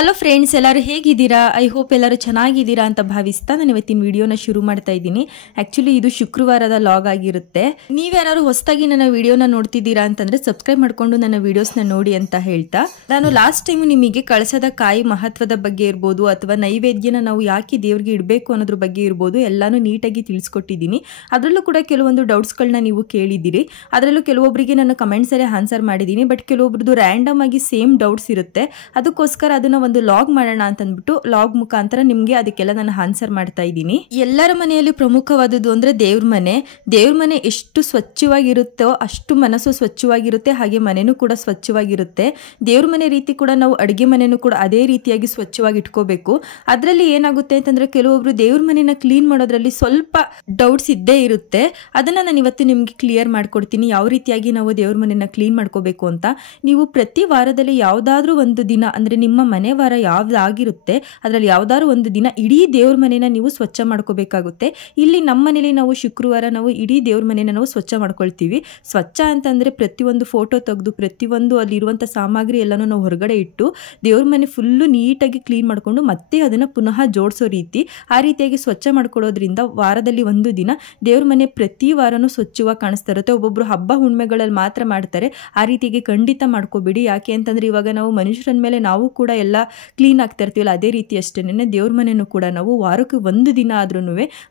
Hello friends, ಎಲ್ಲರೂ ಹೇಗಿದ್ದೀರಾ? I hope ಎಲ್ಲರೂ ಚೆನ್ನಾಗಿದ್ದೀರಾ ಅಂತ ಭಾವಿಸ್ತಾ ನಾನು ಇವತ್ತಿನ ವಿಡಿಯೋನ ಶುರು ಮಾಡ್ತಾ ಇದ್ದೀನಿ. ಆ್ಯಕ್ಚುಲಿ ಇದು ಶುಕ್ರವಾರದ ಲಾಗ್ ಆಗಿರುತ್ತೆ. ನೀವ್ಯಾರು ಹೊಸದಾಗಿ ನನ್ನ ವಿಡಿಯೋನ ನೋಡ್ತಿದ್ದೀರಾ ಅಂತಂದರೆ ಸಬ್ಸ್ಕ್ರೈಬ್ ಮಾಡಿಕೊಂಡು ನನ್ನ ವಿಡಿಯೋಸ್ನ ನೋಡಿ ಅಂತ ಹೇಳ್ತಾ, ನಾನು ಲಾಸ್ಟ್ ಟೈಮ್ ನಿಮಗೆ ಕಳಸದ ಕಾಯಿ ಮಹತ್ವದ ಬಗ್ಗೆ ಇರ್ಬೋದು ಅಥವಾ ನೈವೇದ್ಯನ ನಾವು ಯಾಕೆ ದೇವ್ರಿಗೆ ಇಡಬೇಕು ಅನ್ನೋದ್ರ ಬಗ್ಗೆ ಇರ್ಬೋದು ಎಲ್ಲಾನು ನೀಟಾಗಿ ತಿಳಿಸ್ಕೊಟ್ಟಿದ್ದೀನಿ. ಅದರಲ್ಲೂ ಕೂಡ ಕೆಲವೊಂದು ಡೌಟ್ಸ್ಗಳನ್ನ ನೀವು ಕೇಳಿದ್ದೀರಿ. ಅದರಲ್ಲೂ ಕೆಲವೊಬ್ಬರಿಗೆ ನಾನು ಕಮೆಂಟ್ಸಲ್ಲೇ ಆನ್ಸರ್ ಮಾಡಿದ್ದೀನಿ. ಬಟ್ ಕೆಲವೊಬ್ರದ್ದು ರ್ಯಾಂಡಮ್ ಆಗಿ ಸೇಮ್ ಡೌಟ್ಸ್ ಇರುತ್ತೆ. ಅದಕ್ಕೋಸ್ಕರ ಅದನ್ನ ಒಂದು ಲಾಗ್ ಮಾಡೋಣ ಅಂತ ಅಂದ್ಬಿಟ್ಟು ಲಾಗ್ ಮುಖಾಂತರ ನಿಮಗೆ ಅದಕ್ಕೆಲ್ಲ ನಾನು ಆನ್ಸರ್ ಮಾಡ್ತಾ ಇದ್ದೀನಿ. ಎಲ್ಲರ ಮನೆಯಲ್ಲಿ ಪ್ರಮುಖವಾದದ್ದು ಅಂದ್ರೆ ದೇವ್ರ ಮನೆ ಎಷ್ಟು ಸ್ವಚ್ಛವಾಗಿರುತ್ತೋ ಅಷ್ಟು ಮನಸ್ಸು ಸ್ವಚ್ಛವಾಗಿರುತ್ತೆ, ಹಾಗೆ ಮನೆನೂ ಕೂಡ ಸ್ವಚ್ಛವಾಗಿರುತ್ತೆ. ದೇವ್ರ ಮನೆ ರೀತಿ ಕೂಡ ನಾವು ಅಡುಗೆ ಮನೆನೂ ಕೂಡ ಅದೇ ರೀತಿಯಾಗಿ ಸ್ವಚ್ಛವಾಗಿ ಇಟ್ಕೋಬೇಕು. ಅದರಲ್ಲಿ ಏನಾಗುತ್ತೆ ಅಂತಂದ್ರೆ ಕೆಲವೊಬ್ರು ದೇವ್ರ ಮನೆನ ಕ್ಲೀನ್ ಮಾಡೋದ್ರಲ್ಲಿ ಸ್ವಲ್ಪ ಡೌಟ್ಸ್ ಇದ್ದೇ ಇರುತ್ತೆ. ಅದನ್ನ ನಾನು ಇವತ್ತು ನಿಮ್ಗೆ ಕ್ಲಿಯರ್ ಮಾಡ್ಕೊಡ್ತೀನಿ, ಯಾವ ರೀತಿಯಾಗಿ ನಾವು ದೇವ್ರ ಮನೆನ ಕ್ಲೀನ್ ಮಾಡ್ಕೋಬೇಕು ಅಂತ. ನೀವು ಪ್ರತಿ ವಾರದಲ್ಲಿ ಯಾವ್ದಾದ್ರೂ ಒಂದು ದಿನ ಅಂದ್ರೆ ನಿಮ್ಮ ಮನೆ ವಾರ ಯಾವ್ದಾಗಿರುತ್ತೆ ಅದರಲ್ಲಿ ಯಾವ್ದಾದ್ರು ಒಂದು ದಿನ ಇಡೀ ದೇವ್ರ ಮನೆನ ನೀವು ಸ್ವಚ್ಛ ಮಾಡ್ಕೋಬೇಕಾಗುತ್ತೆ. ಇಲ್ಲಿ ನಮ್ಮ ಮನೇಲಿ ನಾವು ಶುಕ್ರವಾರ ನಾವು ಇಡೀ ದೇವ್ರ ಮನೆನ ನಾವು ಸ್ವಚ್ಛ ಮಾಡ್ಕೊಳ್ತೀವಿ. ಸ್ವಚ್ಛ ಅಂತಂದ್ರೆ ಪ್ರತಿಯೊಂದು ಫೋಟೋ ತೆಗೆದು ಪ್ರತಿಯೊಂದು ಅಲ್ಲಿರುವಂಥ ಸಾಮಗ್ರಿ ಎಲ್ಲನೂ ನಾವು ಹೊರಗಡೆ ಇಟ್ಟು ದೇವ್ರ ಮನೆ ಫುಲ್ಲು ನೀಟಾಗಿ ಕ್ಲೀನ್ ಮಾಡಿಕೊಂಡು ಮತ್ತೆ ಅದನ್ನು ಪುನಃ ಜೋಡಿಸೋ ರೀತಿ ಆ ರೀತಿಯಾಗಿ ಸ್ವಚ್ಛ ಮಾಡ್ಕೊಳ್ಳೋದ್ರಿಂದ ವಾರದಲ್ಲಿ ಒಂದು ದಿನ ದೇವ್ರ ಮನೆ ಪ್ರತಿ ವಾರನೂ ಸ್ವಚ್ಛವಾಗಿ ಕಾಣಿಸ್ತಾ ಇರುತ್ತೆ. ಒಬ್ಬೊಬ್ರು ಹಬ್ಬ ಹುಣ್ಮೆಗಳಲ್ಲಿ ಮಾತ್ರ ಮಾಡ್ತಾರೆ, ಆ ರೀತಿಯಾಗಿ ಖಂಡಿತ ಮಾಡ್ಕೋಬೇಡಿ. ಯಾಕೆ ಅಂತಂದ್ರೆ ಇವಾಗ ನಾವು ಮನುಷ್ಯರ ಮೇಲೆ ನಾವು ಕೂಡ ಎಲ್ಲ ಕ್ಲೀನ್ ಆಗ್ತಾ ಇರ್ತೀವಲ್ಲ, ಅದೇ ರೀತಿ ಅಷ್ಟೇನೆ ದೇವ್ರ ಮನೆಯೂ ಕೂಡ ನಾವು ವಾರಕ್ಕೆ ಒಂದು ದಿನ ಆದ್ರೂ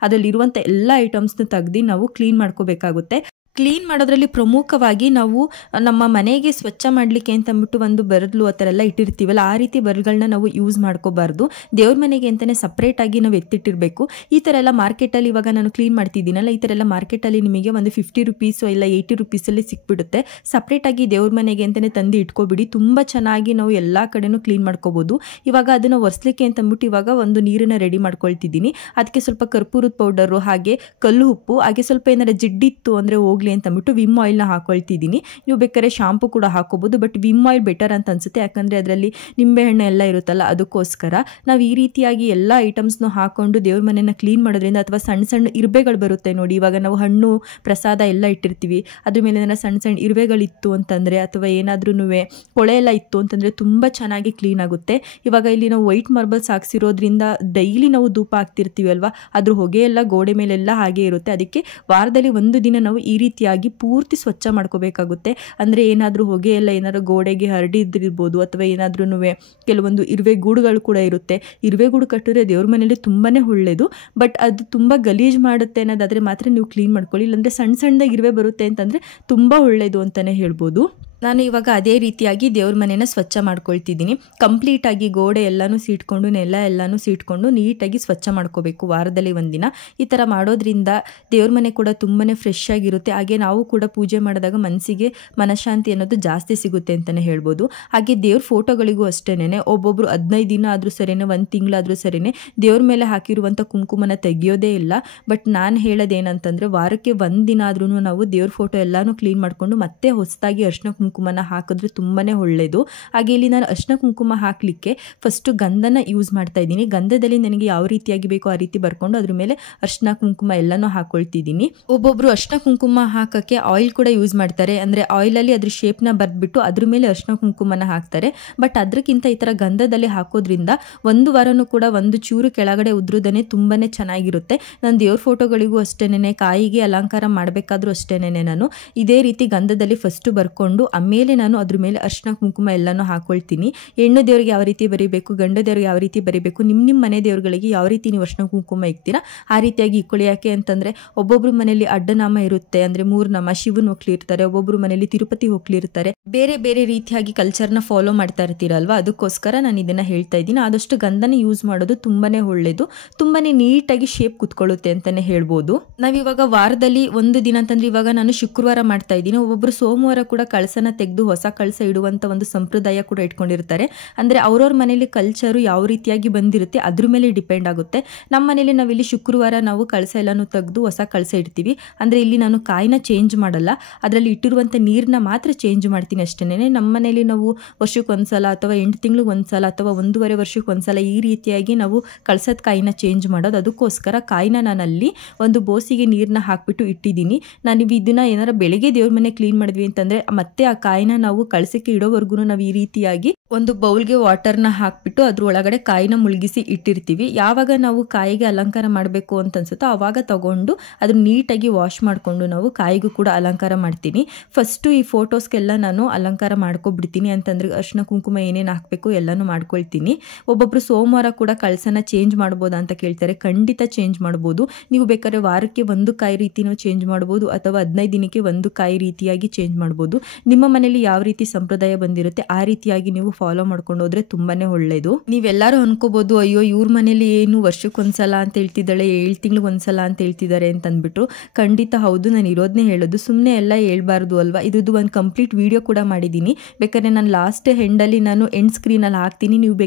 ಅದರಲ್ಲಿರುವಂಥ ಎಲ್ಲ ಐಟಮ್ಸ್ನ ತೆಗೆದು ನಾವು ಕ್ಲೀನ್ ಮಾಡ್ಕೋಬೇಕಾಗುತ್ತೆ. ಕ್ಲೀನ್ ಮಾಡೋದ್ರಲ್ಲಿ ಪ್ರಮುಖವಾಗಿ ನಾವು ನಮ್ಮ ಮನೆಗೆ ಸ್ವಚ್ಛ ಮಾಡಲಿಕ್ಕೆ ಅಂತ ಅಂದ್ಬಿಟ್ಟು ಒಂದು ಬರಲು ಆ ಥರ ಎಲ್ಲ ಇಟ್ಟಿರ್ತೀವಲ್ಲ, ಆ ರೀತಿ ಬರಗಳನ್ನ ನಾವು ಯೂಸ್ ಮಾಡ್ಕೋಬಾರ್ದು. ದೇವ್ರ ಮನೆಗೆ ಅಂತಲೇ ಸಪ್ರೇಟಾಗಿ ನಾವು ಎತ್ತಿಟ್ಟಿರಬೇಕು. ಈ ಥರ ಎಲ್ಲ ಮಾರ್ಕೆಟಲ್ಲಿ ಇವಾಗ ನಾನು ಕ್ಲೀನ್ ಮಾಡ್ತಿದ್ದೀನಲ್ಲ, ಈ ಥರ ಎಲ್ಲ ಮಾರ್ಕೆಟಲ್ಲಿ ನಿಮಗೆ ಒಂದು 50 ರೂಪೀಸು ಇಲ್ಲ 80 ರೂಪೀಸಲ್ಲಿ ಸಿಕ್ಬಿಡುತ್ತೆ. ಸಪ್ರೇಟಾಗಿ ದೇವ್ರ ಮನೆಗೆ ಅಂತಲೇ ತಂದು ಇಟ್ಕೊಬಿಡಿ, ತುಂಬ ಚೆನ್ನಾಗಿ ನಾವು ಎಲ್ಲ ಕಡೆನೂ ಕ್ಲೀನ್ ಮಾಡ್ಕೋಬೋದು. ಇವಾಗ ಅದನ್ನು ಒರೆಸ್ಲಿಕ್ಕೆ ಅಂತ ಅಂದ್ಬಿಟ್ಟು ಇವಾಗ ಒಂದು ನೀರನ್ನು ರೆಡಿ ಮಾಡ್ಕೊಳ್ತಿದ್ದೀನಿ. ಅದಕ್ಕೆ ಸ್ವಲ್ಪ ಕರ್ಪೂರದ ಪೌಡರು, ಹಾಗೆ ಕಲ್ಲು ಉಪ್ಪು, ಹಾಗೆ ಸ್ವಲ್ಪ ಏನಾರ ಜಿಡ್ಡಿತ್ತು ಅಂದರೆ ಹೋಗ್ಲಿ ಅಂತ ಅಂದ್ಬಿಟ್ಟು ವಿಮ್ ಆಯಿಲ್ನ ಹಾಕೊಳ್ತಿದ್ದೀನಿ. ನೀವು ಬೇಕಾದ್ರೆ ಶಾಂಪು ಕೂಡ ಹಾಕೋಬಹುದು, ಬಟ್ ವಿಮ್ ಆಯಿಲ್ ಬೆಟರ್ ಅಂತ ಅನ್ಸುತ್ತೆ. ಯಾಕಂದರೆ ಅದರಲ್ಲಿ ನಿಂಬೆಹಣ್ಣು ಎಲ್ಲ ಇರುತ್ತಲ್ಲ, ಅದಕ್ಕೋಸ್ಕರ ನಾವು ಈ ರೀತಿಯಾಗಿ ಎಲ್ಲ ಐಟಮ್ಸ್ನ ಹಾಕೊಂಡು ದೇವ್ರ ಮನೆಯನ್ನು ಕ್ಲೀನ್ ಮಾಡೋದ್ರಿಂದ, ಅಥವಾ ಸಣ್ಣ ಸಣ್ಣ ಇರುವೆಗಳು ಬರುತ್ತೆ ನೋಡಿ, ಇವಾಗ ನಾವು ಹಣ್ಣು ಪ್ರಸಾದ ಎಲ್ಲ ಇಟ್ಟಿರ್ತೀವಿ, ಅದ್ರ ಮೇಲೆ ಏನಾರ ಸಣ್ಣ ಸಣ್ಣ ಇರುವೆಗಳಿತ್ತು ಅಂತಂದರೆ ಅಥವಾ ಏನಾದ್ರೂ ಕೊಳೆ ಎಲ್ಲ ಇತ್ತು ಅಂತಂದರೆ ತುಂಬ ಚೆನ್ನಾಗಿ ಕ್ಲೀನ್ ಆಗುತ್ತೆ. ಇವಾಗ ಇಲ್ಲಿ ನಾವು ವೈಟ್ ಮಾರ್ಬಲ್ಸ್ ಹಾಕ್ಸಿರೋದ್ರಿಂದ ಡೈಲಿ ನಾವು ಧೂಪ ಹಾಕ್ತಿರ್ತೀವಿ ಅಲ್ವಾ, ಅದ್ರ ಹೊಗೆ ಎಲ್ಲ ಗೋಡೆ ಮೇಲೆಲ್ಲ ಹಾಗೆ ಇರುತ್ತೆ. ಅದಕ್ಕೆ ವಾರದಲ್ಲಿ ಒಂದು ದಿನ ನಾವು ಈ ರೀತಿಯಾಗಿ ಪೂರ್ತಿ ಸ್ವಚ್ಛ ಮಾಡ್ಕೋಬೇಕಾಗುತ್ತೆ. ಅಂದರೆ ಏನಾದರೂ ಹೊಗೆ ಎಲ್ಲ ಏನಾದರೂ ಗೋಡೆಗೆ ಹರಡಿದ್ದಿರ್ಬೋದು, ಅಥವಾ ಏನಾದ್ರೂ ಕೆಲವೊಂದು ಇರುವೆ ಗೂಡುಗಳು ಕೂಡ ಇರುತ್ತೆ. ಇರುವೆ ಗೂಡು ಕಟ್ಟಿದ್ರೆ ದೇವ್ರ ಮನೇಲಿ ತುಂಬಾ ಒಳ್ಳೆಯದು. ಬಟ್ ಅದು ತುಂಬ ಗಲೀಜು ಮಾಡುತ್ತೆ ಅನ್ನೋದಾದರೆ ಮಾತ್ರ ನೀವು ಕ್ಲೀನ್ ಮಾಡ್ಕೊಳ್ಳಿ. ಇಲ್ಲಾಂದರೆ ಸಣ್ಣ ಸಣ್ಣದಾಗಿ ಇರುವೆ ಬರುತ್ತೆ ಅಂತಂದರೆ ತುಂಬ ಒಳ್ಳೆಯದು ಅಂತಲೇ ಹೇಳ್ಬೋದು. ನಾನು ಇವಾಗ ಅದೇ ರೀತಿಯಾಗಿ ದೇವ್ರ ಮನೆನ ಸ್ವಚ್ಛ ಮಾಡ್ಕೊಳ್ತಿದ್ದೀನಿ. ಕಂಪ್ಲೀಟಾಗಿ ಗೋಡೆ ಎಲ್ಲನೂ ಸೀಟ್ಕೊಂಡು ಎಲ್ಲನೂ ಸೀಟ್ಕೊಂಡು ನೀಟಾಗಿ ಸ್ವಚ್ಛ ಮಾಡ್ಕೋಬೇಕು ವಾರದಲ್ಲಿ ಒಂದಿನ. ಈ ಥರ ಮಾಡೋದ್ರಿಂದ ದೇವ್ರ ಮನೆ ಕೂಡ ತುಂಬಾ ಫ್ರೆಶ್ ಆಗಿರುತ್ತೆ. ಹಾಗೆ ನಾವು ಕೂಡ ಪೂಜೆ ಮಾಡಿದಾಗ ಮನಸ್ಸಿಗೆ ಮನಃಶಾಂತಿ ಅನ್ನೋದು ಜಾಸ್ತಿ ಸಿಗುತ್ತೆ ಅಂತಲೇ ಹೇಳ್ಬೋದು. ಹಾಗೆ ದೇವ್ರ ಫೋಟೋಗಳಿಗೂ ಅಷ್ಟೇನೆ ಒಬ್ಬೊಬ್ರು 15 ದಿನ ಆದರೂ ಸರಿನೇ, 1 ತಿಂಗಳಾದರೂ ಸರಿನೇ ದೇವ್ರ ಮೇಲೆ ಹಾಕಿರುವಂಥ ಕುಂಕುಮನ ತೆಗಿಯೋದೇ ಇಲ್ಲ. ಬಟ್ ನಾನು ಹೇಳೋದೇನಂತಂದರೆ ವಾರಕ್ಕೆ 1 ದಿನ ಆದ್ರೂ ನಾವು ದೇವ್ರ ಫೋಟೋ ಎಲ್ಲನೂ ಕ್ಲೀನ್ ಮಾಡಿಕೊಂಡು ಮತ್ತೆ ಹೊಸದಾಗಿ ಅರಿಶಿನ ಕುಂಕುಮನ ಹಾಕಿದ್ರೆ ತುಂಬಾ ಒಳ್ಳೆಯದು. ಹಾಗೆ ಇಲ್ಲಿ ನಾನು ಅರಿಶಿನ ಕುಂಕುಮ ಹಾಕಲಿಕ್ಕೆ ಫಸ್ಟು ಗಂಧನ ಯೂಸ್ ಮಾಡ್ತಾ ಇದ್ದೀನಿ. ಗಂಧದಲ್ಲಿ ನನಗೆ ಯಾವ ರೀತಿಯಾಗಿ ಬೇಕೋ ಆ ರೀತಿ ಬರ್ಕೊಂಡು ಅದ್ರ ಮೇಲೆ ಅರಿಶಿನ ಕುಂಕುಮ ಎಲ್ಲನೂ ಹಾಕೊಳ್ತಿದ್ದೀನಿ. ಒಬ್ಬೊಬ್ರು ಅರಿಶಿನ ಕುಂಕುಮ ಹಾಕೋಕ್ಕೆ ಆಯಿಲ್ ಕೂಡ ಯೂಸ್ ಮಾಡ್ತಾರೆ, ಅಂದರೆ ಆಯಿಲಲ್ಲಿ ಅದ್ರ ಶೇಪ್ನ ಬರೆದ್ಬಿಟ್ಟು ಅದ್ರ ಮೇಲೆ ಅರಿಶಿನ ಕುಂಕುಮನ ಹಾಕ್ತಾರೆ. ಬಟ್ ಅದಕ್ಕಿಂತ ಈ ಥರ ಗಂಧದಲ್ಲಿ ಹಾಕೋದ್ರಿಂದ ಒಂದು ವಾರನೂ ಕೂಡ ಒಂದು ಚೂರು ಕೆಳಗಡೆ ಉದ್ರದನೆ ತುಂಬಾ ಚೆನ್ನಾಗಿರುತ್ತೆ. ನಾನು ದೇವ್ರ ಫೋಟೋಗಳಿಗೂ ಅಷ್ಟೇನೆ, ಕಾಯಿಗೆ ಅಲಂಕಾರ ಮಾಡಬೇಕಾದ್ರೂ ಅಷ್ಟೇನೆ ನಾನು ಇದೇ ರೀತಿ ಗಂಧದಲ್ಲಿ ಫಸ್ಟು ಬರ್ಕೊಂಡು ಆಮೇಲೆ ನಾನು ಅದ್ರ ಮೇಲೆ ಅರಿಶಿನ ಕುಂಕುಮ ಎಲ್ಲನೂ ಹಾಕೊಳ್ತೀನಿ. ಹೆಣ್ಣು ದೇವ್ರಿಗೆ ಯಾವ ರೀತಿ ಬರೀಬೇಕು, ಗಂಡು ದೇವ್ರಿಗೆ ಯಾವ ರೀತಿ ಬರೀಬೇಕು, ನಿಮ್ಮ ಮನೆ ದೇವ್ರುಗಳಿಗೆ ಯಾವ ರೀತಿ ನೀವು ಅರಿಶಿನ ಕುಂಕುಮ ಇಕ್ತೀರಾ ಆ ರೀತಿಯಾಗಿ ಇಕ್ಕೊಳ್ಳಿ. ಯಾಕೆ ಅಂತಂದರೆ ಒಬ್ಬೊಬ್ರು ಮನೆಯಲ್ಲಿ ಅಡ್ಡನಾಮ ಇರುತ್ತೆ, ಅಂದರೆ 3 ನಾಮ, ಶಿವನ ಹೋಗ್ಲಿರ್ತಾರೆ, ಒಬ್ಬೊಬ್ರು ಮನೆಯಲ್ಲಿ ತಿರುಪತಿ ಹೋಗ್ಲಿರ್ತಾರೆ, ಬೇರೆ ಬೇರೆ ರೀತಿಯಾಗಿ ಕಲ್ಚರ್ನ ಫಾಲೋ ಮಾಡ್ತಾ ಇರ್ತೀರಲ್ವಾ, ಅದಕ್ಕೋಸ್ಕರ ನಾನು ಇದನ್ನು ಹೇಳ್ತಾ ಇದ್ದೀನಿ. ಆದಷ್ಟು ಗಂಧನ ಯೂಸ್ ಮಾಡೋದು ತುಂಬಾ ಒಳ್ಳೆಯದು, ತುಂಬಾ ನೀಟಾಗಿ ಶೇಪ್ ಕುತ್ಕೊಳ್ಳುತ್ತೆ ಅಂತಲೇ ಹೇಳ್ಬೋದು. ನಾವಿವಾಗ ವಾರದಲ್ಲಿ ಒಂದು ದಿನ ಅಂತಂದ್ರೆ ಇವಾಗ ನಾನು ಶುಕ್ರವಾರ ಮಾಡ್ತಾ ಇದ್ದೀನಿ, ಒಬ್ಬೊಬ್ರು ಸೋಮವಾರ ಕೂಡ ಕಳಸನ ತೆಗೆದು ಹೊಸ ಕಳಸ ಇಡುವಂಥ ಒಂದು ಸಂಪ್ರದಾಯ ಕೂಡ ಇಟ್ಕೊಂಡಿರ್ತಾರೆ. ಅಂದರೆ ಅವ್ರವ್ರ ಮನೇಲಿ ಕಲ್ಚರು ಯಾವ ರೀತಿಯಾಗಿ ಬಂದಿರುತ್ತೆ ಅದ್ರ ಮೇಲೆ ಡಿಪೆಂಡ್ ಆಗುತ್ತೆ. ನಮ್ಮ ಮನೇಲಿ ನಾವಿಲ್ಲಿ ಶುಕ್ರವಾರ ನಾವು ಕಳಸ ಎಲ್ಲನೂ ತೆಗೆದು ಹೊಸ ಕಳಸ ಇಡ್ತೀವಿ. ಅಂದರೆ ಇಲ್ಲಿ ನಾನು ಕಾಯಿನ ಚೇಂಜ್ ಮಾಡಲ್ಲ, ಅದರಲ್ಲಿ ಇಟ್ಟಿರುವಂಥ ನೀರನ್ನ ಮಾತ್ರ ಚೇಂಜ್ ಮಾಡ್ತೀನಿ ಅಷ್ಟೇನೆ. ನಮ್ಮ ಮನೇಲಿ ನಾವು ವರ್ಷಕ್ಕೆ ಒಂದ್ಸಲ ಅಥವಾ 8 ತಿಂಗಳಿಗೆ ಒಂದ್ಸಲ ಅಥವಾ 1.5 ವರ್ಷಕ್ಕೆ ಒಂದ್ಸಲ ಈ ರೀತಿಯಾಗಿ ನಾವು ಕಳಸದ ಕಾಯಿನ ಚೇಂಜ್ ಮಾಡೋದು. ಅದಕ್ಕೋಸ್ಕರ ಕಾಯಿನ ನಾನು ಅಲ್ಲಿ ಒಂದು ಬೋಸಿಗೆ ನೀರನ್ನ ಹಾಕ್ಬಿಟ್ಟು ಇಟ್ಟಿದ್ದೀನಿ. ನಾನು ಇದನ್ನ ಏನಾರ ಬೆಳಗ್ಗೆ ದೇವ್ರ ಮನೆ ಕ್ಲೀನ್ ಮಾಡಿದ್ವಿ ಅಂತಂದರೆ ಮತ್ತೆ ಆ ಕಾಯಿನ ನಾವು ಕಳಸಕ್ಕೆ ಇಡೋವರೆಗೂ ನಾವು ಈ ರೀತಿಯಾಗಿ ಒಂದು ಬೌಲ್ಗೆ ವಾಟರ್ನ ಹಾಕ್ಬಿಟ್ಟು ಅದ್ರ ಒಳಗಡೆ ಕಾಯಿನ ಮುಳುಗಿಸಿ ಇಟ್ಟಿರ್ತೀವಿ. ಯಾವಾಗ ನಾವು ಕಾಯಿಗೆ ಅಲಂಕಾರ ಮಾಡಬೇಕು ಅಂತ ಅನ್ಸುತ್ತೋ ಆವಾಗ ತಗೊಂಡು ಅದನ್ನ ನೀಟಾಗಿ ವಾಶ್ ಮಾಡಿಕೊಂಡು ನಾವು ಕಾಯಿಗೂ ಕೂಡ ಅಲಂಕಾರ ಮಾಡ್ತೀನಿ. ಫಸ್ಟು ಈ ಫೋಟೋಸ್ಗೆಲ್ಲ ನಾನು ಅಲಂಕಾರ ಮಾಡ್ಕೊಬಿಡ್ತೀನಿ, ಅಂತಂದ್ರೆ ಅರಿಶಿನ ಕುಂಕುಮ ಏನೇನು ಹಾಕಬೇಕು ಎಲ್ಲನೂ ಮಾಡ್ಕೊಳ್ತೀನಿ. ಒಬ್ಬೊಬ್ರು ಸೋಮವಾರ ಕೂಡ ಕಳಸನ ಚೇಂಜ್ ಮಾಡ್ಬೋದಾ ಅಂತ ಕೇಳ್ತಾರೆ. ಖಂಡಿತ ಚೇಂಜ್ ಮಾಡ್ಬೋದು. ನೀವು ಬೇಕಾದ್ರೆ ವಾರಕ್ಕೆ ಒಂದು ಕಾಯಿ ರೀತಿನೂ ಚೇಂಜ್ ಮಾಡ್ಬೋದು ಅಥವಾ 15 ದಿನಕ್ಕೆ ಒಂದು ಕಾಯಿ ರೀತಿಯಾಗಿ ಚೇಂಜ್ ಮಾಡ್ಬೋದು. ನಿಮ್ಮ ಮನೇಲಿ ಯಾವ ರೀತಿ ಸಂಪ್ರದಾಯ ಬಂದಿರುತ್ತೆ ಆ ರೀತಿಯಾಗಿ ನೀವು ಫಾಲೋ ಮಾಡ್ಕೊಂಡು ಹೋದ್ರೆ ತುಂಬಾನೇ ಒಳ್ಳೇದು. ನೀವೆಲ್ಲರೂ ಅನ್ಕೋಬಹುದು, ಅಯ್ಯೋ ಇವ್ರ ಮನೇಲಿ ಏನು ವರ್ಷಕ್ಕೊಂದ್ಸಲ ಅಂತ ಹೇಳ್ತಿದ್ದಾಳೆ, 7 ತಿಂಗಳಿಗೊಂದ್ಸಲ ಅಂತ ಹೇಳ್ತಿದ್ದಾರೆ ಅಂತ ಅಂದ್ಬಿಟ್ಟು. ಖಂಡಿತ ಹೌದು, ನಾನು ಇರೋದನ್ನೇ ಹೇಳೋದು, ಸುಮ್ಮನೆ ಎಲ್ಲ ಹೇಳ್ಬಾರ್ದು ಅಲ್ವಾ. ಇದ್ರದ್ದು ಒಂದು ಕಂಪ್ಲೀಟ್ ವಿಡಿಯೋ ಕೂಡ ಮಾಡಿದ್ದೀನಿ. ಬೇಕಾದ್ರೆ ನಾನು ಲಾಸ್ಟ್ ಎಂಡಲ್ಲಿ ನಾನು ಎಂಡ್ ಸ್ಕ್ರೀನಲ್ಲಿ ಹಾಕ್ತೀನಿ, ನೀವು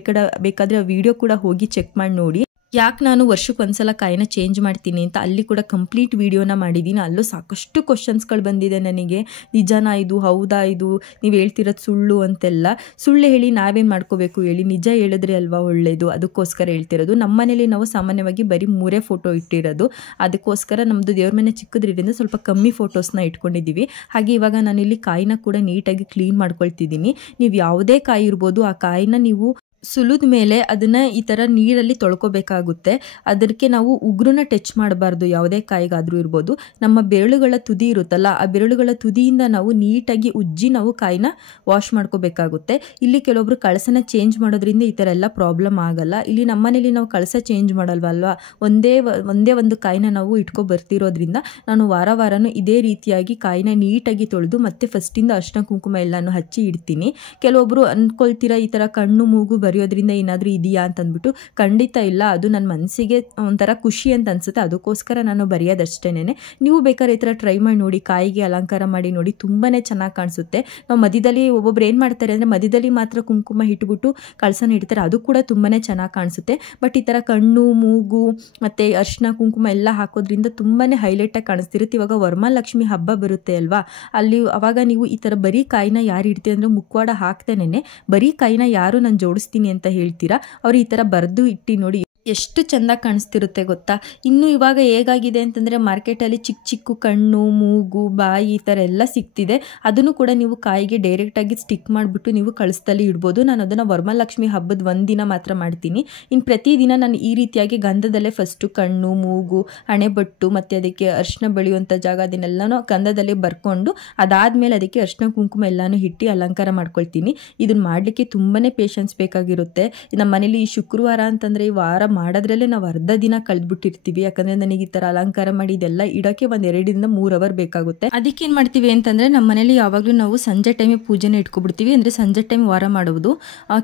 ಬೇಕಾದ್ರೆ ಆ ವಿಡಿಯೋ ಕೂಡ ಹೋಗಿ ಚೆಕ್ ಮಾಡಿ ನೋಡಿ. ಯಾಕೆ ನಾನು ವರ್ಷಕ್ಕೊಂದ್ಸಲ ಕಾಯಿನ ಚೇಂಜ್ ಮಾಡ್ತೀನಿ ಅಂತ ಅಲ್ಲಿ ಕೂಡ ಕಂಪ್ಲೀಟ್ ವಿಡಿಯೋನ ಮಾಡಿದ್ದೀನಿ. ಅಲ್ಲೂ ಸಾಕಷ್ಟು ಕ್ವಶನ್ಸ್ಗಳು ಬಂದಿದೆ ನನಗೆ. ನಿಜನಾ ಇದು, ಹೌದಾ ಇದು, ನೀವು ಹೇಳ್ತಿರೋದು ಸುಳ್ಳು ಅಂತೆಲ್ಲ. ಸುಳ್ಳು ಹೇಳಿ ನಾವೇನು ಮಾಡ್ಕೋಬೇಕು ಹೇಳಿ, ನಿಜ ಹೇಳಿದ್ರೆ ಅಲ್ವಾ ಒಳ್ಳೇದು, ಅದಕ್ಕೋಸ್ಕರ ಹೇಳ್ತಿರೋದು. ನಮ್ಮ ಮನೇಲಿ ನಾವು ಸಾಮಾನ್ಯವಾಗಿ ಬರೀ 3 ಫೋಟೋ ಇಟ್ಟಿರೋದು, ಅದಕ್ಕೋಸ್ಕರ ನಮ್ಮದು ದೇವ್ರ ಮನೆ ಚಿಕ್ಕದ್ರಿಂದ ಸ್ವಲ್ಪ ಕಮ್ಮಿ ಫೋಟೋಸ್ನ ಇಟ್ಕೊಂಡಿದ್ದೀವಿ. ಹಾಗೆ ಇವಾಗ ನಾನಿಲ್ಲಿ ಕಾಯಿನ ಕೂಡ ನೀಟಾಗಿ ಕ್ಲೀನ್ ಮಾಡ್ಕೊಳ್ತಿದ್ದೀನಿ. ನೀವು ಯಾವುದೇ ಕಾಯಿ ಇರ್ಬೋದು, ಆ ಕಾಯಿನ ನೀವು ಸುಲಿದ ಮೇಲೆ ಅದನ್ನು ಈ ಥರ ನೀರಲ್ಲಿ ತೊಳ್ಕೊಬೇಕಾಗುತ್ತೆ. ಅದಕ್ಕೆ ನಾವು ಉಗುರನ್ನ ಟಚ್ ಮಾಡಬಾರ್ದು, ಯಾವುದೇ ಕಾಯಿಗಾದರೂ ಇರ್ಬೋದು. ನಮ್ಮ ಬೆರಳುಗಳ ತುದಿ ಇರುತ್ತಲ್ಲ, ಆ ಬೆರಳುಗಳ ತುದಿಯಿಂದ ನಾವು ನೀಟಾಗಿ ಉಜ್ಜಿ ನಾವು ಕಾಯಿನ ವಾಶ್ ಮಾಡ್ಕೋಬೇಕಾಗುತ್ತೆ. ಇಲ್ಲಿ ಕೆಲವೊಬ್ರು ಕಳಸನ ಚೇಂಜ್ ಮಾಡೋದ್ರಿಂದ ಈ ಥರ ಎಲ್ಲ ಪ್ರಾಬ್ಲಮ್ ಆಗಲ್ಲ. ಇಲ್ಲಿ ನಮ್ಮನೇಲಿ ನಾವು ಕಳಸ ಚೇಂಜ್ ಮಾಡಲ್ವಲ್ವಾ, ಒಂದೇ ಒಂದು ಕಾಯಿನ ನಾವು ಇಟ್ಕೊ ಬರ್ತಿರೋದ್ರಿಂದ ನಾನು ವಾರನೂ ಇದೇ ರೀತಿಯಾಗಿ ಕಾಯಿನ ನೀಟಾಗಿ ತೊಳೆದು ಮತ್ತೆ ಫಸ್ಟಿಂದ ಅರಿಶಿನ ಕುಂಕುಮ ಎಲ್ಲನೂ ಹಚ್ಚಿ ಇಡ್ತೀನಿ. ಕೆಲವೊಬ್ರು ಅನ್ಕೊಳ್ತೀರಾ ಈ ಥರ ಕಣ್ಣು ಮೂಗು ಬರೆಯೋದ್ರಿಂದ ಏನಾದರೂ ಇದೆಯಾ ಅಂತಂದ್ಬಿಟ್ಟು. ಖಂಡಿತ ಇಲ್ಲ, ಅದು ನನ್ನ ಮನಸ್ಸಿಗೆ ಒಂಥರ ಖುಷಿ ಅಂತ ಅನ್ಸುತ್ತೆ, ಅದಕ್ಕೋಸ್ಕರ ನಾನು ಬರೆಯೋದಷ್ಟೇನೆ. ನೀವು ಬೇಕಾದ್ರೆ ಈ ಥರ ಟ್ರೈ ಮಾಡಿ ನೋಡಿ, ಕಾಯಿಗೆ ಅಲಂಕಾರ ಮಾಡಿ ನೋಡಿ, ತುಂಬಾ ಚೆನ್ನಾಗಿ ಕಾಣಿಸುತ್ತೆ. ನಾವು ಮಧ್ಯದಲ್ಲಿ ಒಬ್ಬೊಬ್ರು ಏನು ಮಾಡ್ತಾರೆ ಅಂದರೆ ಮಧ್ಯದಲ್ಲಿ ಮಾತ್ರ ಕುಂಕುಮ ಇಟ್ಬಿಟ್ಟು ಕಳಸನ ಇಡ್ತಾರೆ, ಅದು ಕೂಡ ತುಂಬಾ ಚೆನ್ನಾಗಿ ಕಾಣಿಸುತ್ತೆ. ಬಟ್ ಈ ಥರ ಕಣ್ಣು ಮೂಗು ಮತ್ತು ಅರಿಶಿನ ಕುಂಕುಮ ಎಲ್ಲ ಹಾಕೋದ್ರಿಂದ ತುಂಬಾ ಹೈಲೈಟಾಗಿ ಕಾಣಿಸ್ತಿರುತ್ತೆ. ಇವಾಗ ವರಮಹಾಲಕ್ಷ್ಮಿ ಹಬ್ಬ ಬರುತ್ತೆ ಅಲ್ವಾ, ಅಲ್ಲಿ ಅವಾಗ ನೀವು ಈ ಥರ ಬರೀ ಕಾಯಿನ ಯಾರು ಇಡ್ತೀವಿ ಅಂದರೆ ಮುಖವಾಡ ಹಾಕ್ತೇನೆ ಬರೀ ಕಾಯಿನ ಯಾರು ನಾನು ಜೋಡಿಸ್ತೀನಿ ಅಂತ ಹೇಳ್ತೀರಾ, ಅವ್ರು ಈ ಥರ ಬರೆದು ಇಟ್ಟು ನೋಡಿ ಎಷ್ಟು ಚೆಂದ ಕಾಣಿಸ್ತಿರುತ್ತೆ ಗೊತ್ತಾ. ಇನ್ನು ಇವಾಗ ಹೇಗಾಗಿದೆ ಅಂತಂದರೆ ಮಾರ್ಕೆಟಲ್ಲಿ ಚಿಕ್ಕ ಕಣ್ಣು ಮೂಗು ಬಾಯಿ ಈ ಥರ ಎಲ್ಲ ಸಿಗ್ತಿದೆ. ಅದನ್ನು ಕೂಡ ನೀವು ಕಾಯಿಗೆ ಡೈರೆಕ್ಟಾಗಿ ಸ್ಟಿಕ್ ಮಾಡಿಬಿಟ್ಟು ನೀವು ಕಳಿಸ್ತಲ್ಲಿ ಇಡ್ಬೋದು. ನಾನು ಅದನ್ನು ವರಮಹಾಲಕ್ಷ್ಮಿ ಹಬ್ಬದ ಒಂದಿನ ಮಾತ್ರ ಮಾಡ್ತೀನಿ. ಇನ್ನು ಪ್ರತಿದಿನ ನಾನು ಈ ರೀತಿಯಾಗಿ ಗಂಧದಲ್ಲೇ ಫಸ್ಟು ಕಣ್ಣು ಮೂಗು ಹಣೆಬಟ್ಟು ಮತ್ತು ಅದಕ್ಕೆ ಅರಿಶಿನ ಬೆಳೆಯುವಂಥ ಜಾಗ ಅದನ್ನೆಲ್ಲನೂ ಗಂಧದಲ್ಲೇ ಬರ್ಕೊಂಡು ಅದಾದಮೇಲೆ ಅದಕ್ಕೆ ಅರಿಶಿನ ಕುಂಕುಮ ಎಲ್ಲನೂ ಇಟ್ಟು ಅಲಂಕಾರ ಮಾಡ್ಕೊಳ್ತೀನಿ. ಇದನ್ನು ಮಾಡಲಿಕ್ಕೆ ತುಂಬಾ ಪೇಷನ್ಸ್ ಬೇಕಾಗಿರುತ್ತೆ. ನಮ್ಮ ಮನೇಲಿ ಈ ಶುಕ್ರವಾರ ಅಂತಂದರೆ ಈ ವಾರ ಮಾಡೋದ್ರಲ್ಲೇ ನಾವು ಅರ್ಧ ದಿನ ಕಳೆದ್ಬಿಟ್ಟಿರ್ತೀವಿ. ಯಾಕಂದರೆ ನನಗೆ ಈ ಥರ ಅಲಂಕಾರ ಮಾಡಿ ಇದೆಲ್ಲ ಇಡೋಕ್ಕೆ ಒಂದು 2 ರಿಂದ 3 ಅವರ್ ಬೇಕಾಗುತ್ತೆ. ಅದಕ್ಕೆ ಏನು ಮಾಡ್ತೀವಿ ಅಂತಂದರೆ ನಮ್ಮ ಮನೇಲಿ ಯಾವಾಗಲೂ ನಾವು ಸಂಜೆ ಟೈಮಿಗೆ ಪೂಜೆನ ಇಟ್ಕೊಬಿಡ್ತೀವಿ. ಅಂದರೆ ಸಂಜೆ ಟೈಮ್ ವಾರ ಮಾಡೋದು.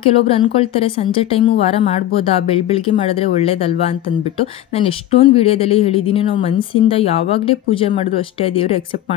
ಕೆಲವೊಬ್ರು ಅಂದ್ಕೊಳ್ತಾರೆ ಸಂಜೆ ಟೈಮು ವಾರ ಮಾಡ್ಬೋದಾ, ಬೆಳಗ್ಗೆ ಮಾಡಿದ್ರೆ ಒಳ್ಳೇದಲ್ವಾ ಅಂತಂದ್ಬಿಟ್ಟು. ನಾನು ಎಷ್ಟೊಂದು ವಿಡಿಯೋದಲ್ಲಿ ಹೇಳಿದ್ದೀನಿ, ನಾವು ಮನಸ್ಸಿಂದ ಯಾವಾಗಲೇ ಪೂಜೆ ಮಾಡಿದ್ರು ಅಷ್ಟೇ ದೇವರು ಎಕ್ಸೆಪ್ಟ್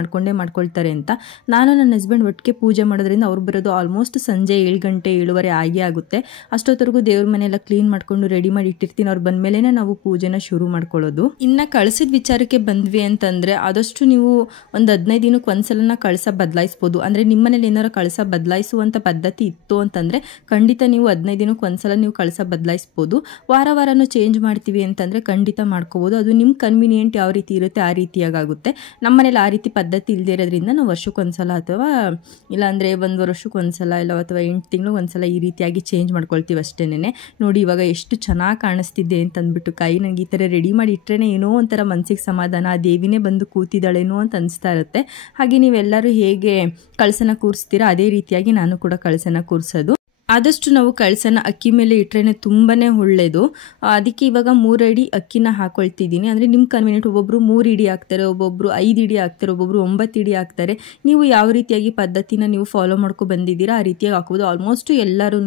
ಮಾಡ್ಕೊಳ್ತಾರೆ ಅಂತ. ನಾನು ನನ್ನ ಹಸ್ಬೆಂಡ್ ಒಟ್ಟಿಗೆ ಪೂಜೆ ಮಾಡೋದ್ರಿಂದ ಅವ್ರು ಬರೋದು ಆಲ್ಮೋಸ್ಟ್ ಸಂಜೆ 7 ಗಂಟೆ 7:15 ಆಗುತ್ತೆ. ಅಷ್ಟೊತ್ತರೆಗೂ ದೇವ್ರ ಮನೆಯೆಲ್ಲ ಕ್ಲೀನ್ ಮಾಡ್ಕೊಂಡು ರೆಡಿ ಮಾಡಿ ಇಟ್ಟಿರ್ತೀನಿ. ಅವ್ರು ಬಂದ್ಮೇಲೆ ನಾವು ಪೂಜೆನ ಶುರು ಮಾಡ್ಕೊಳ್ಳೋದು. ಇನ್ನು ಕಳಸದ ವಿಚಾರಕ್ಕೆ ಬಂದ್ವಿ ಅಂತಂದ್ರೆ ಆದಷ್ಟು ನೀವು ಒಂದು 15 ದಿನಕ್ಕೆ ಒಂದ್ಸಲನ ಕಳಸ ಬದಲಾಯಿಸ್ಬೋದು. ಅಂದ್ರೆ ನಿಮ್ಮ ಮನೇಲಿ ಏನಾರು ಕಳಸ ಬದಲಾಯಿಸುವಂತ ಪದ್ಧತಿ ಇತ್ತು ಅಂತಂದ್ರೆ ಖಂಡಿತ ನೀವು 15 ದಿನಕ್ಕೆ ಒಂದ್ಸಲ ನೀವು ಕಳಸ ಬದಲಾಯಿಸ್ಬೋದು. ವಾರನೂ ಚೇಂಜ್ ಮಾಡ್ತೀವಿ ಅಂತಂದ್ರೆ ಖಂಡಿತ ಮಾಡ್ಕೋಬಹುದು. ಅದು ನಿಮ್ ಕನ್ವಿನಿಯೆಂಟ್ ಯಾವ ರೀತಿ ಇರುತ್ತೆ ಆ ರೀತಿಯಾಗುತ್ತೆ. ನಮ್ಮ ಮನೇಲಿ ಆ ರೀತಿ ಪದ್ಧತಿ ಇಲ್ಲದೆ ಇರೋದ್ರಿಂದ ನಾವು ವರ್ಷಕ್ಕೊಂದ್ಸಲ ಅಥವಾ ಇಲ್ಲಾಂದ್ರೆ 1 ವರ್ಷಕ್ಕೊಂದ್ಸಲ ಇಲ್ಲ ಅಥವಾ 8 ತಿಂಗಳು ಒಂದ್ಸಲ ಈ ರೀತಿಯಾಗಿ ಚೇಂಜ್ ಮಾಡ್ಕೊಳ್ತೀವಿ ಅಷ್ಟೇನೆ. ನೋಡಿ ಇವಾಗ ಎಷ್ಟು ಚೆನ್ನಾಗಿ ಕಾಣಿಸ್ತಿದ್ದೆ ಅಂತ ಅಂದ್ಬಿಟ್ಟು ಕಾಯಿ ನನಗೆ ಈ ಥರ ರೆಡಿ ಮಾಡಿ ಇಟ್ಟರೆ ಏನೋ ಒಂಥರ ಮನಸ್ಸಿಗೆ ಸಮಾಧಾನ, ಆ ದೇವಿನೇ ಬಂದು ಕೂತಿದ್ದಾಳೇನೋ ಅಂತ ಅನಿಸ್ತಾ ಇರುತ್ತೆ. ಹಾಗೆ ನೀವೆಲ್ಲರೂ ಹೇಗೆ ಕಳಸನ ಕೂರಿಸ್ತೀರಾ ಅದೇ ರೀತಿಯಾಗಿ ನಾನು ಕೂಡ ಕಳಸನ ಕೂರಿಸೋದು. ಆದಷ್ಟು ನಾವು ಕಳಸನ ಅಕ್ಕಿ ಮೇಲೆ ಇಟ್ಟರೆ ತುಂಬಾ ಒಳ್ಳೆಯದು. ಅದಕ್ಕೆ ಇವಾಗ 3 ಅಡಿ ಅಕ್ಕಿನ ಹಾಕೊಳ್ತಿದ್ದೀನಿ. ಅಂದರೆ ನಿಮ್ಮ ಕನ್ವಿನಿಯೆಂಟ್, ಒಬ್ಬೊಬ್ಬರು 3 ಇಡಿ ಹಾಕ್ತಾರೆ, ಒಬ್ಬೊಬ್ಬರು 5 ಇಡಿ ಹಾಕ್ತಾರೆ, ಒಬ್ಬೊಬ್ಬರು 9 ಇಡಿ ಹಾಕ್ತಾರೆ. ನೀವು ಯಾವ ರೀತಿಯಾಗಿ ಪದ್ಧತಿನ ನೀವು ಫಾಲೋ ಮಾಡ್ಕೊ ಬಂದಿದ್ದೀರಾ ಆ ರೀತಿಯಾಗಿ ಹಾಕೋದು. ಆಲ್ಮೋಸ್ಟ್ ಎಲ್ಲರೂ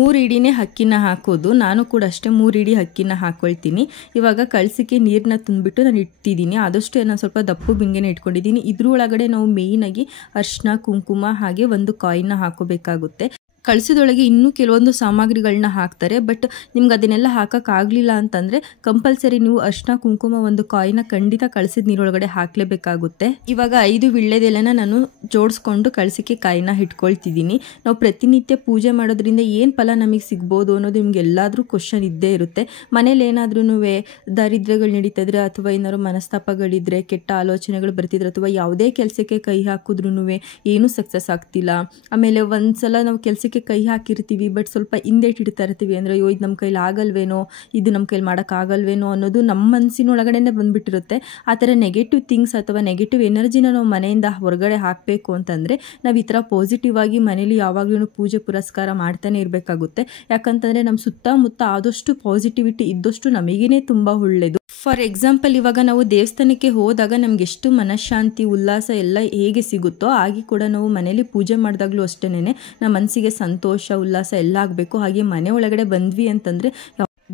3 ಇಡಿನೇ ಅಕ್ಕಿನ ಹಾಕೋದು. ನಾನು ಕೂಡ ಅಷ್ಟೇ 3 ಇಡಿ ಅಕ್ಕಿನ ಹಾಕೊಳ್ತೀನಿ. ಇವಾಗ ಕಳಸಕ್ಕೆ ನೀರನ್ನ ತುಂಬಿಟ್ಟು ನಾನು ಇಟ್ಟಿದ್ದೀನಿ. ಆದಷ್ಟು ನಾನು ಸ್ವಲ್ಪ ದಪ್ಪು ಬಿಂಗೆನ ಇಟ್ಕೊಂಡಿದ್ದೀನಿ. ಇದ್ರೊಳಗಡೆ ನಾವು ಮೇಯ್ನಾಗಿ ಅರಿಶಿನ ಕುಂಕುಮ ಹಾಗೆ ಒಂದು ಕಾಯಿನ್ನ ಹಾಕೋಬೇಕಾಗುತ್ತೆ. ಕಳಸದೊಳಗೆ ಇನ್ನೂ ಕೆಲವೊಂದು ಸಾಮಗ್ರಿಗಳನ್ನ ಹಾಕ್ತಾರೆ. ಬಟ್ ನಿಮ್ಗೆ ಅದನ್ನೆಲ್ಲ ಹಾಕೋಕ್ಕಾಗಲಿಲ್ಲ ಅಂತಂದರೆ ಕಂಪಲ್ಸರಿ ನೀವು ಅರಿಶಿನ ಕುಂಕುಮ ಒಂದು ಕಾಯಿನ ಖಂಡಿತ ಕಳಸದ ನೀರೊಳಗಡೆ ಹಾಕಲೇಬೇಕಾಗುತ್ತೆ. ಇವಾಗ 5 ವೀಳ್ಯದೆಲೆನ ನಾನು ಜೋಡಿಸ್ಕೊಂಡು ಕಳಸಕ್ಕೆ ಕಾಯಿನ ಇಟ್ಕೊಳ್ತಿದ್ದೀನಿ. ನಾವು ಪ್ರತಿನಿತ್ಯ ಪೂಜೆ ಮಾಡೋದ್ರಿಂದ ಏನು ಫಲ ನಮಗೆ ಸಿಗ್ಬೋದು ಅನ್ನೋದು ನಿಮ್ಗೆ ಎಲ್ಲಾದರೂ ಕ್ವಶನ್ ಇದ್ದೇ ಇರುತ್ತೆ. ಮನೇಲಿ ಏನಾದ್ರೂ ದಾರಿದ್ರ್ಯಗಳು ನಡೀತಿದ್ರೆ ಅಥವಾ ಏನಾದ್ರು ಮನಸ್ತಾಪಗಳಿದ್ರೆ, ಕೆಟ್ಟ ಆಲೋಚನೆಗಳು ಬರ್ತಿದ್ರೆ, ಅಥವಾ ಯಾವುದೇ ಕೆಲಸಕ್ಕೆ ಕೈ ಹಾಕಿದ್ರೂ ಏನೂ ಸಕ್ಸಸ್ ಆಗ್ತಿಲ್ಲ. ಆಮೇಲೆ ಒಂದ್ಸಲ ನಾವು ಕೆಲಸಕ್ಕೆ ಕೈ ಹಾಕಿರ್ತೀವಿ ಬಟ್ ಸ್ವಲ್ಪ ಹಿಂದೇಟ್ ಇಡ್ತಾ ಇರ್ತೀವಿ, ಅಂದರೆ ಅಯ್ಯೋ ಇದು ನಮ್ಮ ಕೈಲಿ ಆಗಲ್ವೇನೋ, ಇದು ನಮ್ಮ ಕೈಲಿ ಮಾಡೋಕ್ಕಾಗಲ್ವೇನೋ ಅನ್ನೋದು ನಮ್ಮ ಮನಸ್ಸಿನೊಳಗಡೆನೆ ಬಂದುಬಿಟ್ಟಿರುತ್ತೆ. ಆ ಥರ ನೆಗೆಟಿವ್ ಥಿಂಗ್ಸ್ ಅಥವಾ ನೆಗೆಟಿವ್ ಎನರ್ಜಿನ ನಾವು ಮನೆಯಿಂದ ಹೊರಗಡೆ ಹಾಕಬೇಕು ಅಂತಂದರೆ ನಾವು ಈ ಥರ ಪಾಸಿಟಿವ್ ಆಗಿ ಮನೇಲಿ ಯಾವಾಗಲೂ ಪೂಜೆ ಪುರಸ್ಕಾರ ಮಾಡ್ತಾನೆ ಇರಬೇಕಾಗುತ್ತೆ. ಯಾಕಂತಂದರೆ ನಮ್ಮ ಸುತ್ತಮುತ್ತ ಆದಷ್ಟು ಪಾಸಿಟಿವಿಟಿ ಇದ್ದಷ್ಟು ನಮಗೇನೆ ತುಂಬ ಒಳ್ಳೆಯದು. ಫಾರ್ ಎಕ್ಸಾಂಪಲ್, ಇವಾಗ ನಾವು ದೇವಸ್ಥಾನಕ್ಕೆ ಹೋದಾಗ ನಮ್ಗೆ ಎಷ್ಟು ಮನಃಶಾಂತಿ ಉಲ್ಲಾಸ ಎಲ್ಲ ಹೇಗೆ ಸಿಗುತ್ತೋ ಹಾಗೆ ಕೂಡ ನಾವು ಮನೇಲಿ ಪೂಜೆ ಮಾಡಿದಾಗಲೂ ಅಷ್ಟೇನೆ ನಮ್ಮ ಮನಸ್ಸಿಗೆ ಸಂತೋಷ ಉಲ್ಲಾಸ ಎಲ್ಲ ಆಗಬೇಕು. ಹಾಗೆ ಮನೆ ಒಳಗಡೆ ಬಂದ್ವಿ ಅಂತಂದರೆ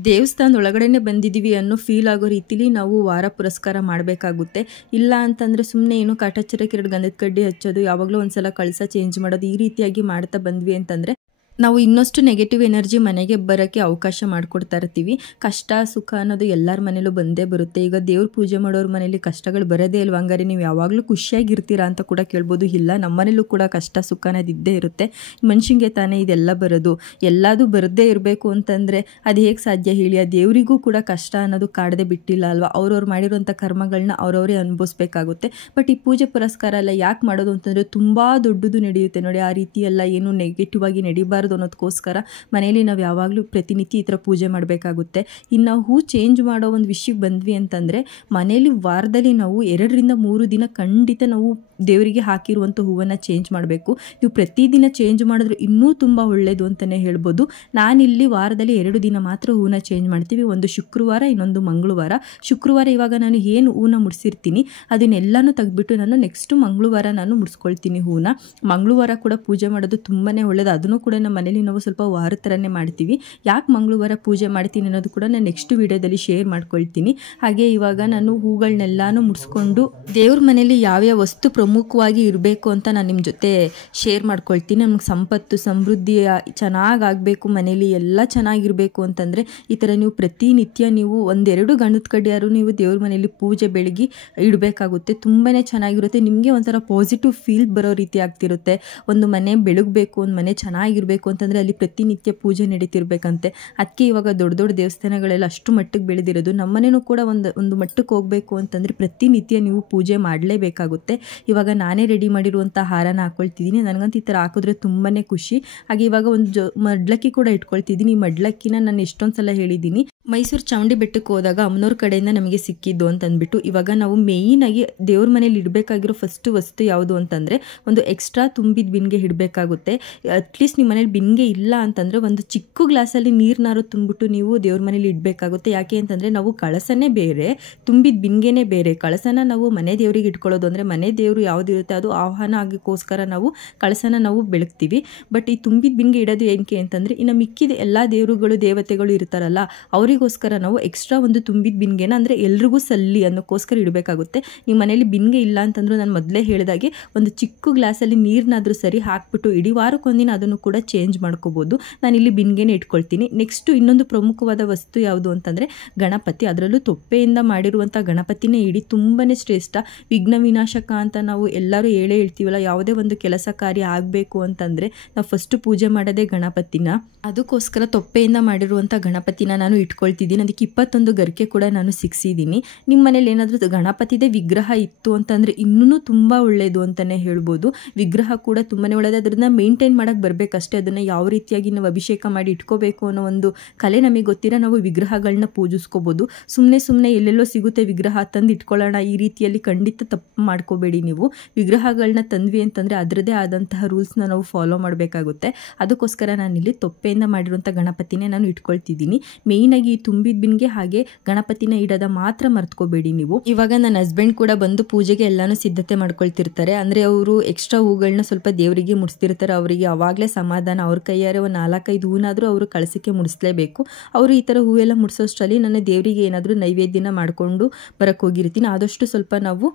ದೇವಸ್ಥಾನದ ಒಳಗಡೆನೆ ಬಂದಿದ್ದೀವಿ ಅನ್ನೋ ಫೀಲ್ ಆಗೋ ರೀತಿಲಿ ನಾವು ವಾರ ಪುರಸ್ಕಾರ ಮಾಡಬೇಕಾಗುತ್ತೆ. ಇಲ್ಲ ಅಂತಂದರೆ ಸುಮ್ಮನೆ ಏನೋ ಕಾಟಾಚಾರಕ್ಕೆ 2 ಗಂಧದ ಕಡ್ಡಿ ಹಚ್ಚೋದು, ಯಾವಾಗಲೂ ಒಂದ್ಸಲ ಕಳಸ ಚೇಂಜ್ ಮಾಡೋದು, ಈ ರೀತಿಯಾಗಿ ಮಾಡ್ತಾ ಬಂದ್ವಿ ಅಂತಂದರೆ ನಾವು ಇನ್ನಷ್ಟು ನೆಗೆಟಿವ್ ಎನರ್ಜಿ ಮನೆಗೆ ಬರೋಕ್ಕೆ ಅವಕಾಶ ಮಾಡಿಕೊಡ್ತಾ ಇರ್ತೀವಿ. ಕಷ್ಟ ಸುಖ ಅನ್ನೋದು ಎಲ್ಲರ ಮನೇಲೂ ಬಂದೇ ಬರುತ್ತೆ. ಈಗ ದೇವ್ರ ಪೂಜೆ ಮಾಡೋರ ಮನೇಲಿ ಕಷ್ಟಗಳು ಬರೋದೇ ಇಲ್ವ, ಹಂಗಾರೆ ನೀವು ಯಾವಾಗಲೂ ಖುಷಿಯಾಗಿರ್ತೀರಾ ಅಂತ ಕೂಡ ಕೇಳ್ಬೋದು. ಇಲ್ಲ, ನಮ್ಮ ಮನೇಲೂ ಕೂಡ ಕಷ್ಟ ಸುಖ ಅನ್ನೋದು ಇದ್ದೇ ಇರುತ್ತೆ. ಮನುಷ್ಯಂಗೆ ತಾನೇ ಇದೆಲ್ಲ ಬರೋದು. ಎಲ್ಲದೂ ಬರದೇ ಇರಬೇಕು ಅಂತಂದರೆ ಅದು ಹೇಗೆ ಸಾಧ್ಯ ಹೇಳಿ? ಆ ದೇವರಿಗೂ ಕೂಡ ಕಷ್ಟ ಅನ್ನೋದು ಕಾಡದೆ ಬಿಟ್ಟಿಲ್ಲ ಅಲ್ವಾ. ಅವ್ರವ್ರು ಮಾಡಿರೋಂಥ ಕರ್ಮಗಳನ್ನ ಅವ್ರವರೇ ಅನುಭವಿಸ್ಬೇಕಾಗುತ್ತೆ. ಬಟ್ ಈ ಪೂಜೆ ಪುರಸ್ಕಾರ ಎಲ್ಲ ಯಾಕೆ ಮಾಡೋದು ಅಂತಂದರೆ ತುಂಬ ದೊಡ್ಡದು ನಡೆಯುತ್ತೆ ನೋಡಿ. ಆ ರೀತಿ ಎಲ್ಲ ಏನು ನೆಗೆಟಿವ್ ಆಗಿ ನಡಿಬಾರ್ದು ಅನ್ನೋದಕ್ಕೋಸ್ಕರ ಮನೆಯಲ್ಲಿ ನಾವು ಯಾವಾಗಲೂ ಪ್ರತಿನಿತ್ಯ ಈ ಥರ ಪೂಜೆ ಮಾಡಬೇಕಾಗುತ್ತೆ. ಇನ್ನು ನಾವು ಹೂ ಚೇಂಜ್ ಮಾಡೋ ಒಂದು ವಿಷಯಕ್ಕೆ ಬಂದ್ವಿ ಅಂತಂದರೆ ಮನೆಯಲ್ಲಿ ವಾರದಲ್ಲಿ ನಾವು 2 ರಿಂದ 3 ದಿನ ಖಂಡಿತ ನಾವು ದೇವರಿಗೆ ಹಾಕಿರುವಂಥ ಹೂವನ್ನು ಚೇಂಜ್ ಮಾಡಬೇಕು. ನೀವು ಪ್ರತಿದಿನ ಚೇಂಜ್ ಮಾಡಿದ್ರೆ ಇನ್ನೂ ತುಂಬ ಒಳ್ಳೆಯದು ಅಂತಲೇ ಹೇಳ್ಬೋದು. ನಾನಿಲ್ಲಿ ವಾರದಲ್ಲಿ 2 ದಿನ ಮಾತ್ರ ಹೂವನ್ನು ಚೇಂಜ್ ಮಾಡ್ತೀವಿ. ಒಂದು ಶುಕ್ರವಾರ, ಇನ್ನೊಂದು ಮಂಗಳವಾರ. ಶುಕ್ರವಾರ ಇವಾಗ ನಾನು ಏನು ಹೂವನ್ನು ಮುಡಿಸಿರ್ತೀನಿ ಅದನ್ನೆಲ್ಲನೂ ತೆಗೆದ್ಬಿಟ್ಟು ನಾನು ನೆಕ್ಸ್ಟ್ ಮಂಗಳವಾರ ನಾನು ಮುಡಿಸ್ಕೊಳ್ತೀನಿ ಹೂವನ್ನು. ಮಂಗಳವಾರ ಕೂಡ ಪೂಜೆ ಮಾಡೋದು ತುಂಬಾ ಒಳ್ಳೆಯದು. ಅದನ್ನು ಕೂಡ ನಮ್ಮ ಮನೇಲಿ ನಾವು ಸ್ವಲ್ಪ ವಾರ ಥರನೇ ಮಾಡ್ತೀವಿ. ಯಾಕೆ ಮಂಗಳವಾರ ಪೂಜೆ ಮಾಡ್ತೀನಿ ಅನ್ನೋದು ಕೂಡ ನಾನು ನೆಕ್ಸ್ಟ್ ವೀಡಿಯೋದಲ್ಲಿ ಶೇರ್ ಮಾಡ್ಕೊಳ್ತೀನಿ. ಹಾಗೆ ಇವಾಗ ನಾನು ಹೂಗಳನ್ನೆಲ್ಲಾನು ಮುಡಿಸ್ಕೊಂಡು ದೇವ್ರ ಮನೇಲಿ ಯಾವ್ಯಾವ ವಸ್ತು ಪ್ರಮುಖವಾಗಿ ಇರಬೇಕು ಅಂತ ನಾನು ನಿಮ್ಮ ಜೊತೆ ಶೇರ್ ಮಾಡ್ಕೊಳ್ತೀನಿ. ನಮ್ಗೆ ಸಂಪತ್ತು ಸಮೃದ್ಧಿ ಚೆನ್ನಾಗಾಗಬೇಕು, ಮನೇಲಿ ಎಲ್ಲ ಚೆನ್ನಾಗಿರಬೇಕು ಅಂತಂದರೆ ಈ ಥರ ನೀವು ಪ್ರತಿನಿತ್ಯ ನೀವು 1-2 ಗಂಧದ ಕಡ್ಡಿಯಾರು ನೀವು ದೇವ್ರ ಮನೇಲಿ ಪೂಜೆ ಬೆಳಗ್ಗೆ ಇಡಬೇಕಾಗುತ್ತೆ. ತುಂಬಾ ಚೆನ್ನಾಗಿರುತ್ತೆ. ನಿಮಗೆ ಒಂಥರ ಪಾಸಿಟಿವ್ ಫೀಲ್ ಬರೋ ರೀತಿ ಆಗ್ತಿರುತ್ತೆ. ಒಂದು ಮನೆ ಬೆಳಗಬೇಕು, ಒಂದು ಮನೆ ಚೆನ್ನಾಗಿರಬೇಕು ಅಂತಂದರೆ ಅಲ್ಲಿ ಪ್ರತಿನಿತ್ಯ ಪೂಜೆ ನಡೀತಿರ್ಬೇಕಂತೆ. ಅದಕ್ಕೆ ಇವಾಗ ದೊಡ್ಡ ದೊಡ್ಡ ದೇವಸ್ಥಾನಗಳೆಲ್ಲ ಅಷ್ಟು ಮಟ್ಟಕ್ಕೆ ಬೆಳೆದಿರೋದು. ನಮ್ಮನೇನೂ ಕೂಡ ಒಂದು ಮಟ್ಟಕ್ಕೆ ಹೋಗಬೇಕು ಅಂತಂದರೆ ಪ್ರತಿನಿತ್ಯ ನೀವು ಪೂಜೆ ಮಾಡಲೇಬೇಕಾಗುತ್ತೆ. ಇವಾಗ ನಾನೇ ರೆಡಿ ಮಾಡಿರುವಂಥ ಹಾರನ ಹಾಕ್ಕೊಳ್ತಿದ್ದೀನಿ. ನನಗಂತೂ ಈ ಥರ ಹಾಕಿದ್ರೆ ತುಂಬಾ ಖುಷಿ. ಹಾಗೆ ಇವಾಗ ಒಂದು ಮಡ್ಲಕ್ಕಿ ಕೂಡ ಇಟ್ಕೊಳ್ತಿದ್ದೀನಿ. ಈ ಮಡ್ಲಕ್ಕಿನ ನಾನು ಎಷ್ಟೊಂದು ಸಲ ಹೇಳಿದ್ದೀನಿ. ಮೈಸೂರು ಚಾಮುಂಡಿ ಬೆಟ್ಟಕ್ಕೆ ಹೋದಾಗ ಅಮ್ಮನವ್ರ ಕಡೆಯಿಂದ ನಮಗೆ ಸಿಕ್ಕಿದ್ದು ಅಂತಂದ್ಬಿಟ್ಟು ಇವಾಗ ನಾವು ಮೇಯ್ನಾಗಿ ದೇವ್ರ ಮನೇಲಿ ಇಡಬೇಕಾಗಿರೋ ಫಸ್ಟ್ ವಸ್ತು ಯಾವುದು ಅಂತಂದರೆ ಒಂದು ಎಕ್ಸ್ಟ್ರಾ ತುಂಬಿದ ಬಿನ್ಗೆ ಇಡಬೇಕಾಗುತ್ತೆ. ಅಟ್ಲೀಸ್ಟ್ ನಿಮ್ಮ ಮನೇಲಿ ಬಿನ್ಗೆ ಇಲ್ಲ ಅಂತಂದರೆ ಒಂದು ಚಿಕ್ಕ ಗ್ಲಾಸಲ್ಲಿ ನೀರನ್ನಾರು ತುಂಬಿಟ್ಟು ನೀವು ದೇವ್ರ ಮನೇಲಿ ಇಡಬೇಕಾಗುತ್ತೆ. ಯಾಕೆ ಅಂತಂದರೆ ನಾವು ಕಳಸನೇ ಬೇರೆ, ತುಂಬಿದ ಬಿನ್ಗೆನೇ ಬೇರೆ. ಕಳಸನ ನಾವು ಮನೆ ದೇವರಿಗೆ ಇಟ್ಕೊಳ್ಳೋದು ಅಂದರೆ ಮನೆ ದೇವರು ಯಾವುದಿರುತ್ತೆ ಅದು ಆಹ್ವಾನ ಆಗೋಕ್ಕೋಸ್ಕರ ನಾವು ಕಳಸನ ನಾವು ಬೆಳಗ್ತೀವಿ. ಬಟ್ ಈ ತುಂಬಿದ ಬಿನ್ಗೆ ಇಡೋದು ಏನಕ್ಕೆ ಅಂತಂದರೆ ಇನ್ನು ಮಿಕ್ಕಿದ ಎಲ್ಲ ದೇವರುಗಳು ದೇವತೆಗಳು ಇರ್ತಾರಲ್ಲ ಅವರಿಗೋಸ್ಕರ ನಾವು ಎಕ್ಸ್ಟ್ರಾ ಒಂದು ತುಂಬಿದ ಬಿನ್ಗೆನ ಅಂದರೆ ಎಲ್ರಿಗೂ ಸಲ್ಲಿ ಅನ್ನೋಕ್ಕೋಸ್ಕರ ಇಡಬೇಕಾಗುತ್ತೆ. ನಿಮ್ಮ ಮನೇಲಿ ಬಿನ್ಗೆ ಇಲ್ಲ ಅಂತಂದ್ರೂ ನಾನು ಮೊದಲೇ ಹೇಳಿದಾಗೆ ಒಂದು ಚಿಕ್ಕ ಗ್ಲಾಸಲ್ಲಿ ನೀರನ್ನಾದರೂ ಸರಿ ಹಾಕ್ಬಿಟ್ಟು ಇಡೀ ವಾರಕ್ಕೊಂದಿನ ಅದನ್ನು ಕೂಡ ಚೇಂಜ್ ಮಾಡ್ಕೋಬೋದು. ನಾನಿಲ್ಲಿ ಬಿನ್ಗೆನೇ ಇಟ್ಕೊಳ್ತೀನಿ. ನೆಕ್ಸ್ಟು ಇನ್ನೊಂದು ಪ್ರಮುಖವಾದ ವಸ್ತು ಯಾವುದು ಅಂತಂದರೆ ಗಣಪತಿ. ಅದರಲ್ಲೂ ತೊಪ್ಪೆಯಿಂದ ಮಾಡಿರುವಂಥ ಗಣಪತಿನೇ ಇಡಿ. ತುಂಬಾ ಶ್ರೇಷ್ಠ, ವಿಘ್ನ ವಿನಾಶಕ ಅಂತ ನಾವು ಎಲ್ಲರೂ ಹೇಳ್ತೀವಲ್ಲ. ಯಾವುದೇ ಒಂದು ಕೆಲಸ ಕಾರ್ಯ ಆಗಬೇಕು ಅಂತಂದರೆ ನಾವು ಫಸ್ಟು ಪೂಜೆ ಮಾಡೋದೇ ಗಣಪತಿನ. ಅದಕ್ಕೋಸ್ಕರ ತೊಪ್ಪೆಯಿಂದ ಮಾಡಿರುವಂಥ ಗಣಪತಿನ ನಾನು ಇಟ್ಕೊಳ್ತಿದ್ದೀನಿ. ಅದಕ್ಕೆ 21 ಗರಿಕೆ ಕೂಡ ನಾನು ಸಿಕ್ಸಿದ್ದೀನಿ. ನಿಮ್ಮ ಮನೇಲಿ ಏನಾದರೂ ಗಣಪತಿದೇ ವಿಗ್ರಹ ಇತ್ತು ಅಂತಂದರೆ ಇನ್ನೂ ತುಂಬ ಒಳ್ಳೆಯದು ಅಂತಲೇ ಹೇಳ್ಬೋದು. ವಿಗ್ರಹ ಕೂಡ ತುಂಬಾ ಒಳ್ಳೆಯದು. ಅದನ್ನು ಮೇಂಟೈನ್ ಮಾಡೋಕ್ಕೆ ಬರಬೇಕಷ್ಟೇ. ಅದನ್ನು ಯಾವ ರೀತಿಯಾಗಿ ನಾವು ಅಭಿಷೇಕ ಮಾಡಿ ಇಟ್ಕೋಬೇಕು ಅನ್ನೋ ಒಂದು ಕಲೆ ನಮಗೆ ಗೊತ್ತಿರ ನಾವು ವಿಗ್ರಹಗಳನ್ನ ಪೂಜಿಸ್ಕೋಬೋದು. ಸುಮ್ಮನೆ ಎಲ್ಲೆಲ್ಲೋ ಸಿಗುತ್ತೆ ವಿಗ್ರಹ ತಂದು ಇಟ್ಕೊಳ್ಳೋಣ ಈ ರೀತಿಯಲ್ಲಿ ಖಂಡಿತ ತಪ್ಪು ಮಾಡ್ಕೋಬೇಡಿ. ನೀವು ವಿಗ್ರಹಗಳನ್ನ ತಂದ್ವಿ ಅಂತಂದರೆ ಅದರದೇ ಆದಂತಹ ರೂಲ್ಸ್ನ ನಾವು ಫಾಲೋ ಮಾಡಬೇಕಾಗುತ್ತೆ. ಅದಕ್ಕೋಸ್ಕರ ನಾನಿಲ್ಲಿ ತೊಪ್ಪೆಯಿಂದ ಮಾಡಿರುವಂಥ ಗಣಪತಿನೇ ನಾನು ಇಟ್ಕೊಳ್ತಿದ್ದೀನಿ. ಮೇಯ್ನಾಗಿ ಈ ತುಂಬಿದ ಬಿನ್ಗೆ ಹಾಗೆ ಗಣಪತಿನ ಇಡೋದ ಮಾತ್ರ ಮರ್ತ್ಕೋಬೇಡಿ ನೀವು. ಇವಾಗ ನನ್ನ ಹಸ್ಬೆಂಡ್ ಕೂಡ ಬಂದು ಪೂಜೆಗೆ ಎಲ್ಲಾನು ಸಿದ್ಧತೆ ಮಾಡ್ಕೊಳ್ತಿರ್ತಾರೆ. ಅಂದರೆ ಅವರು ಎಕ್ಸ್ಟ್ರಾ ಹೂಗಳನ್ನ ಸ್ವಲ್ಪ ದೇವರಿಗೆ ಮುಡಿಸ್ತಿರ್ತಾರೆ. ಅವರಿಗೆ ಅವಾಗಲೇ ಸಮಾಧಾನ ಅವ್ರ ಕೈಯಾರೆ ಒಂದು 4-5 ಹೂನಾದರೂ ಅವರು ಕಳಸಕ್ಕೆ ಮುಡಿಸ್ಲೇಬೇಕು. ಅವರು ಈ ಥರ ಹೂವೆಲ್ಲ ಮುಡಿಸೋಷ್ಟರಲ್ಲಿ ನನ್ನ ದೇವರಿಗೆ ಏನಾದರೂ ನೈವೇದ್ಯನ ಮಾಡಿಕೊಂಡು ಬರೋಕ್ಕೆ ಹೋಗಿರ್ತೀನಿ. ಆದಷ್ಟು ಸ್ವಲ್ಪ ನಾವು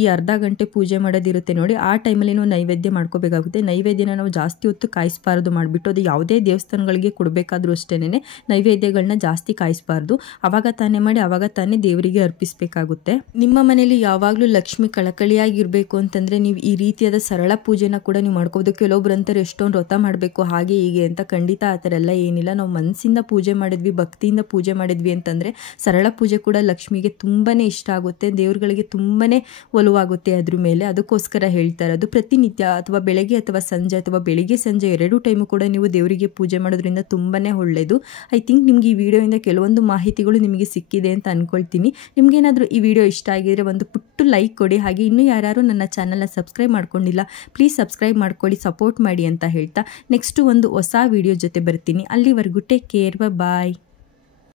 ಈ ಅರ್ಧ ಗಂಟೆ ಪೂಜೆ ಮಾಡೋದಿರುತ್ತೆ ನೋಡಿ, ಆ ಟೈಮಲ್ಲಿ ನಾವು ನೈವೇದ್ಯ ಮಾಡ್ಕೋಬೇಕಾಗುತ್ತೆ. ನೈವೇದ್ಯನ ನಾವು ಜಾಸ್ತಿ ಹೊತ್ತು ಕಾಯಿಸಬಾರ್ದು ಮಾಡಿಬಿಟ್ಟು, ಅದು ಯಾವುದೇ ದೇವಸ್ಥಾನಗಳಿಗೆ ಕೊಡಬೇಕಾದ್ರೂ ಅಷ್ಟೇ ನೈವೇದ್ಯಗಳನ್ನ ಜಾಸ್ತಿ ಕಾಯಿಸಬಾರ್ದು. ಆವಾಗ ತಾನೇ ಮಾಡಿ ಆವಾಗ ತಾನೇ ದೇವರಿಗೆ ಅರ್ಪಿಸಬೇಕಾಗುತ್ತೆ. ನಿಮ್ಮ ಮನೇಲಿ ಯಾವಾಗಲೂ ಲಕ್ಷ್ಮಿ ಕಳಕಳಿಯಾಗಿರಬೇಕು ಅಂತಂದರೆ ನೀವು ಈ ರೀತಿಯಾದ ಸರಳ ಪೂಜೆನ ಕೂಡ ನೀವು ಮಾಡ್ಕೋಬೋದು. ಕೆಲವೊಬ್ರು ಅಂತಾರೆ ಎಷ್ಟೊಂದು ವ್ರತ ಮಾಡಬೇಕು ಹಾಗೆ ಹೀಗೆ ಅಂತ. ಖಂಡಿತ ಆ ಥರ ಎಲ್ಲ ಏನಿಲ್ಲ. ನಾವು ಮನಸ್ಸಿಂದ ಪೂಜೆ ಮಾಡಿದ್ವಿ, ಭಕ್ತಿಯಿಂದ ಪೂಜೆ ಮಾಡಿದ್ವಿ ಅಂತಂದರೆ ಸರಳ ಪೂಜೆ ಕೂಡ ಲಕ್ಷ್ಮಿಗೆ ತುಂಬಾ ಇಷ್ಟ ಆಗುತ್ತೆ, ದೇವ್ರುಗಳಿಗೆ ತುಂಬಾ ಒಲವಾಗುತ್ತೆ ಅದ್ರ ಮೇಲೆ. ಅದಕ್ಕೋಸ್ಕರ ಹೇಳ್ತಾ ಇರೋದು ಪ್ರತಿನಿತ್ಯ ಅಥವಾ ಬೆಳಗ್ಗೆ ಅಥವಾ ಸಂಜೆ ಅಥವಾ ಬೆಳಿಗ್ಗೆ ಸಂಜೆ 2 ಟೈಮು ಕೂಡ ನೀವು ದೇವರಿಗೆ ಪೂಜೆ ಮಾಡೋದ್ರಿಂದ ತುಂಬಾ ಒಳ್ಳೆಯದು. ಐ ಥಿಂಕ್ ನಿಮ್ಗೆ ಈ ವಿಡಿಯೋಯಿಂದ ಕೆಲವೊಂದು ಮಾಹಿತಿಗಳು ನಿಮಗೆ ಸಿಕ್ಕಿದೆ ಅಂತ ಅಂದ್ಕೊಳ್ತೀನಿ. ನಿಮಗೇನಾದರೂ ಈ ವಿಡಿಯೋ ಇಷ್ಟ ಆಗಿದ್ರೆ ಒಂದು ಪುಟ್ಟು ಲೈಕ್ ಕೊಡಿ. ಹಾಗೆ ಇನ್ನೂ ಯಾರು ನನ್ನ ಚಾನಲ್ನ ಸಬ್ಸ್ಕ್ರೈಬ್ ಮಾಡ್ಕೊಂಡಿಲ್ಲ ಪ್ಲೀಸ್ ಸಬ್ಸ್ಕ್ರೈಬ್ ಮಾಡ್ಕೊಳ್ಳಿ, ಸಪೋರ್ಟ್ ಮಾಡಿ ಅಂತ ಹೇಳ್ತಾ ನೆಕ್ಸ್ಟು ಒಂದು ಹೊಸ ವಿಡಿಯೋ ಜೊತೆ ಬರ್ತೀನಿ. ಅಲ್ಲಿವರೆಗೂ ಟೇಕ್ ಕೇರ್, ಬಾಯ್.